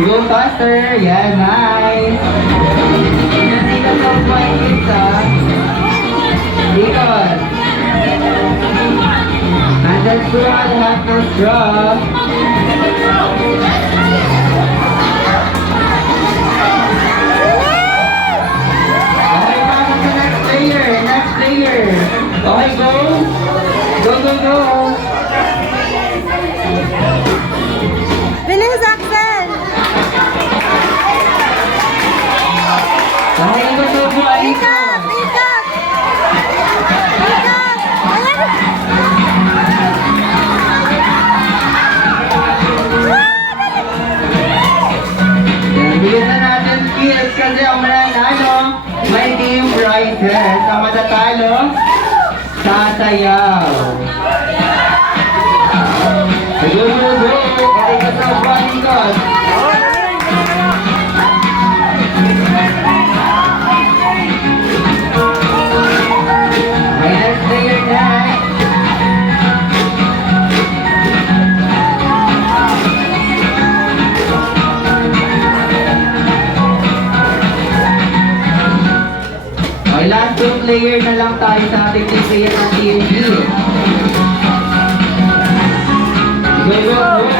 Go faster. Yeah, nice. Ikot sa point isa. Ikot. Nandang straw at half ng straw. Okay, pasok sa next player. Next player. Okay, go. Go, go, go. Bilis, Axel! Okay, ikot sa upuan. Ikat! Ikat! Ikat! Ayan! Yan, bigyan na natin skills kasi ang mananalo may team prizes. Ang matatalo, sasayaw. Go, go, go! Okay, ka sa upuan ikot. Okay, next player next. Okay, last two player na lang tayo sa ating team player ng TNT. Go, go, go!